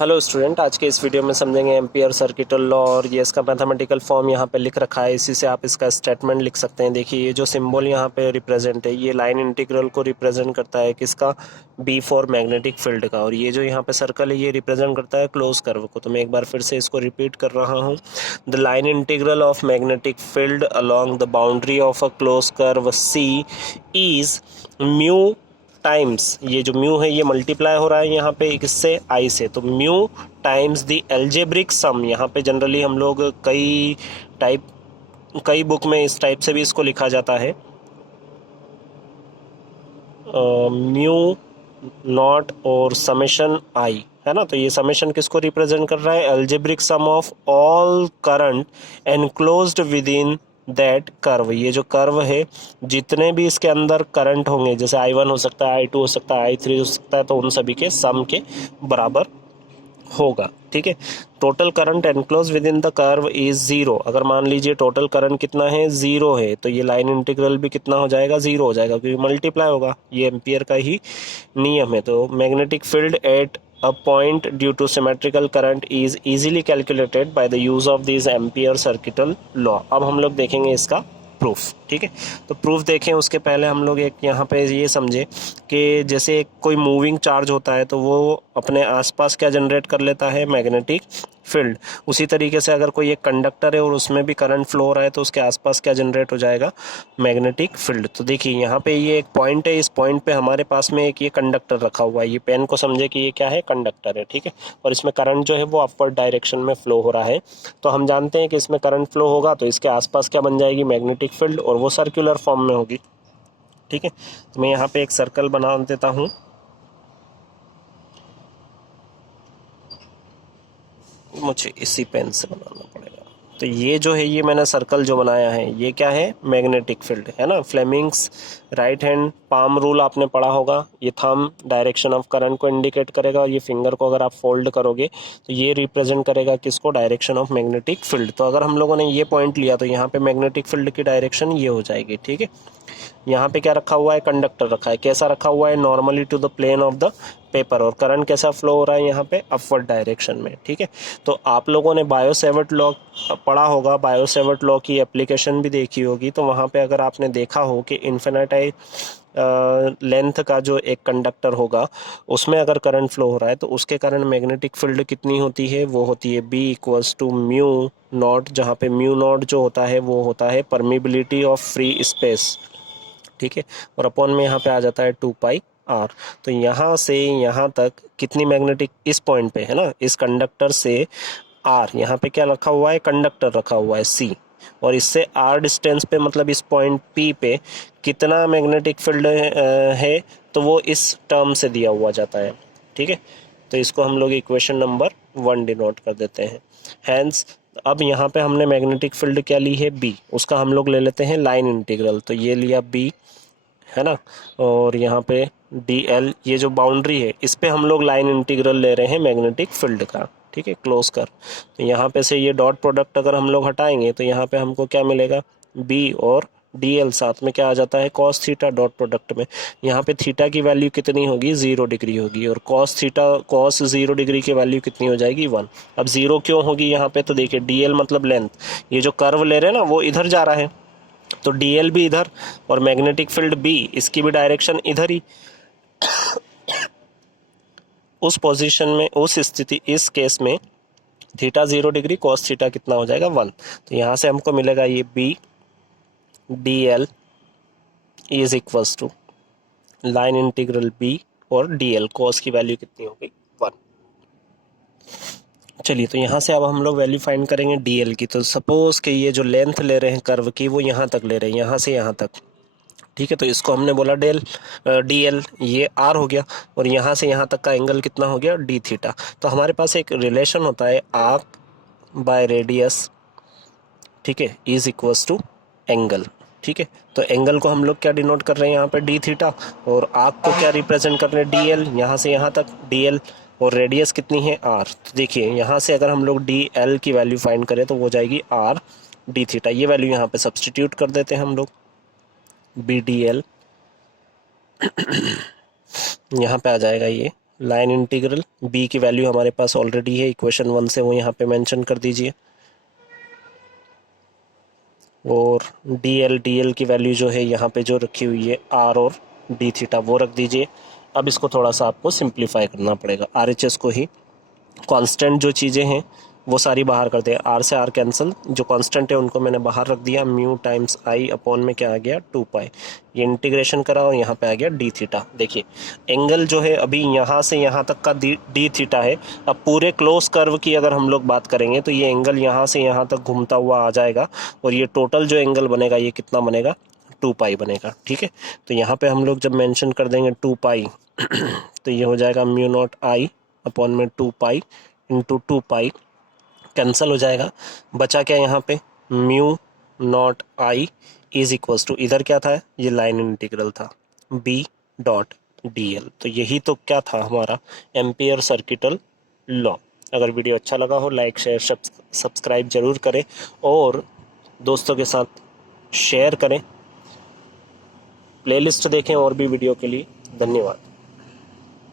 Hello student, आज के इस वीडियो में समझेंगे एम्पियर सर्किट लॉ और ये इसका मैथमेटिकल फॉर्म यहाँ पे लिख रखा है। इसी से आप इसका स्टेटमेंट लिख सकते हैं। देखिए ये जो सिंबल यहाँ पे रिप्रेजेंट है ये लाइन इंटीग्रल को रिप्रेजेंट करता है किसका, बी फॉर मैग्नेटिक फील्ड का। और ये जो यहाँ पे सर्कल है ये रिप्रेजेंट करता है क्लोज कर्व को। तो मैं एक बार फिर से इसको रिपीट कर रहा हूँ। The line integral of magnetic field along the boundary of a close curve C is mu times, ये जो म्यू है ये मल्टीप्लाई हो रहा है यहाँ पे किससे, आई से। तो mu times the algebraic sum. यहाँ पे जनरली हम लोग कई बुक में इस टाइप से भी इसको लिखा जाता है, म्यू नॉट और समेशन आई, है ना। तो ये समेशन किसको रिप्रेजेंट कर रहा है, algebraic sum of all current enclosed with in that curve. ये जो कर्व है जितने भी इसके अंदर करंट होंगे, जैसे I1 हो सकता है, I2 हो सकता है, I3 हो सकता है, तो उन सभी के सम के बराबर होगा। ठीक है, total current enclose with in the curve is zero. अगर मान लीजिए टोटल करंट कितना है, जीरो है, तो ये लाइन इंटीग्रल भी कितना हो जाएगा, जीरो हो जाएगा, क्योंकि मल्टीप्लाई होगा। ये एम्पियर का ही नियम है। तो magnetic field at a point due to symmetrical current is easily calculated by the use of these ampere circuital law। अब हम लोग देखेंगे इसका प्रूफ। ठीक है, तो प्रूफ देखें उसके पहले हम लोग एक यहाँ पे ये समझे कि जैसे कोई मूविंग चार्ज होता है तो वो अपने आसपास क्या जनरेट कर लेता है, मैग्नेटिक फील्ड। उसी तरीके से अगर कोई एक कंडक्टर है और उसमें भी करंट फ्लो हो रहा है तो उसके आसपास क्या जनरेट हो जाएगा, मैग्नेटिक फील्ड। तो देखिए यहाँ पे ये एक पॉइंट है, इस पॉइंट पे हमारे पास में एक ये कंडक्टर रखा हुआ है। ये पेन को समझे कि ये क्या है, कंडक्टर है। ठीक है, और इसमें करंट जो है वो अपवर्ड डायरेक्शन में फ्लो हो रहा है। तो हम जानते हैं कि इसमें करंट फ्लो होगा तो इसके आसपास क्या बन जाएगी, मैग्नेटिक फील्ड, और वो सर्कुलर फॉर्म में होगी। ठीक है, तो मैं यहाँ पे एक सर्कल बना देता हूँ। मुझे इसी पेन से बनाना पड़ेगा। तो ये जो है, ये मैंने सर्कल जो बनाया है ये क्या है, मैग्नेटिक फील्ड है ना। Fleming's right hand palm rule आपने पढ़ा होगा। ये थंब डायरेक्शन ऑफ करंट को इंडिकेट करेगा और ये फिंगर को अगर आप फोल्ड करोगे तो ये रिप्रेजेंट करेगा किसको, डायरेक्शन ऑफ मैग्नेटिक फील्ड। तो अगर हम लोगों ने ये पॉइंट लिया तो यहाँ पे मैग्नेटिक फील्ड की डायरेक्शन ये हो जाएगी। ठीक है, यहाँ पे क्या रखा हुआ है, कंडक्टर रखा है। कैसा रखा हुआ है, normally to the plane of the paper. और करंट कैसा फ्लो हो रहा है यहाँ पे, अपवर्ड डायरेक्शन में। ठीक है, तो आप लोगों ने बायो-सैवर्ट लॉ पढ़ा होगा, बायो-सैवर्ट लॉ की एप्लीकेशन भी देखी होगी। तो वहाँ पे अगर आपने देखा हो कि इन्फिनिटाइट लेंथ का जो एक कंडक्टर होगा उसमें अगर करंट फ्लो हो रहा है तो उसके कारण मैग्नेटिक फील्ड कितनी होती है, वो होती है B equals to mu not, जहाँ पे म्यू नॉट जो होता है वो होता है परमिबिलिटी ऑफ फ्री स्पेस। ठीक है, और अपॉन में यहाँ पे आ जाता है 2πr। तो यहाँ से यहाँ तक कितनी मैग्नेटिक, इस पॉइंट पे है ना, इस कंडक्टर से r, यहाँ पे क्या रखा हुआ है, कंडक्टर रखा हुआ है C, और इससे r डिस्टेंस पे मतलब इस पॉइंट P पे कितना मैग्नेटिक फील्ड है, तो वो इस टर्म से दिया हुआ जाता है। ठीक है, तो इसको हम लोग इक्वेशन नंबर 1 डिनोट कर देते हैं। हैंस अब यहाँ पे हमने मैग्नेटिक फील्ड क्या ली है, B, उसका हम लोग ले लेते हैं लाइन इंटीग्रल। तो ये लिया B, है ना, और यहाँ पे dl, ये जो बाउंड्री है इस पे हम लोग लाइन इंटीग्रल ले रहे हैं मैग्नेटिक फील्ड का। ठीक है, क्लोज कर। तो यहाँ पे से ये डॉट प्रोडक्ट अगर हम लोग हटाएंगे तो यहाँ पे हमको क्या मिलेगा, b, और dl साथ में क्या आ जाता है, cos थीटा डॉट प्रोडक्ट में। यहाँ पे थीटा की वैल्यू कितनी होगी, 0 डिग्री होगी, और cos 0 डिग्री की वैल्यू कितनी हो जाएगी, 1। अब 0 क्यों होगी यहाँ पे, तो देखिए dl मतलब लेंथ, ये जो कर्व ले रहे हैं ना वो इधर जा रहा है, तो dl भी इधर, और मैग्नेटिक फील्ड B इसकी भी डायरेक्शन इधर ही। उस पोजीशन में, उस स्थिति, इस केस में थीटा 0 डिग्री, cos थीटा कितना हो जाएगा, 1। तो यहाँ से हमको मिलेगा ये B dl is equals to line integral B और dl, cos की वैल्यू कितनी होगी, 1। चलिए, तो यहाँ से अब हम लोग वैल्यू फाइंड करेंगे dl की। तो सपोज कि ये जो लेंथ ले रहे हैं कर्व की वो यहाँ तक ले रहे हैं, यहाँ से यहाँ तक। ठीक है, तो इसको हमने बोला dl, ये r हो गया, और यहाँ से यहाँ तक का एंगल कितना हो गया, d थीटा। तो हमारे पास एक रिलेशन होता है आर्क बाय रेडियस, ठीक है, इज इक्वल्स टू एंगल। ठीक है, तो एंगल को हम लोग क्या डिनोट कर रहे हैं यहाँ पे, d थीटा, और आर्क को क्या रिप्रेजेंट कर रहे हैं, dl, यहाँ से यहाँ तक dl, और रेडियस कितनी है, r। तो देखिए यहाँ से अगर हम लोग dl की वैल्यू फाइंड करें तो वो जाएगी r d थीटा। ये वैल्यू यहाँ पे सब्सटीट्यूट कर देते हैं हम लोग, b dl यहाँ पे आ जाएगा ये लाइन इंटीग्रल, बी की वैल्यू हमारे पास ऑलरेडी है इक्वेशन 1 से, वो यहाँ पे मेंशन कर दीजिए। और डी एल की वैल्यू जो है यहाँ पे जो रखी हुई है आर और डी थीटा वो रख दीजिए। अब इसको थोड़ा सा आपको सिंप्लीफाई करना पड़ेगा, आर एच एस को ही, कांस्टेंट जो चीज़ें हैं वो सारी बाहर कर दे, आर से आर कैंसिल, जो कांस्टेंट है उनको मैंने बाहर रख दिया, म्यू टाइम्स आई अपॉन में क्या आ गया 2 पाई, ये इंटीग्रेशन करा और यहाँ पे आ गया डी थीटा। देखिए एंगल जो है अभी यहाँ से यहाँ तक का डी थीटा है। अब पूरे क्लोज कर्व की अगर हम लोग बात करेंगे तो ये एंगल यहाँ से यहाँ तक घूमता हुआ आ जाएगा और ये टोटल जो एंगल बनेगा ये कितना बनेगा 2 पाई बनेगा। ठीक है, तो यहाँ पे हम लोग जब मेंशन कर देंगे 2 पाई तो ये हो जाएगा म्यू नॉट आई अपॉन में 2 पाई इंटू 2 पाई, कैंसिल हो जाएगा, बचा क्या यहाँ पे mu not I is equals to, इधर क्या था ये लाइन इंटीग्रल था, बी डॉट डी एल। तो यही तो क्या था हमारा एम्पियर सर्किटल लॉ। अगर वीडियो अच्छा लगा हो लाइक शेयर सब्सक्राइब जरूर करें और दोस्तों के साथ शेयर करें, प्लेलिस्ट देखें और भी वीडियो के लिए। धन्यवाद।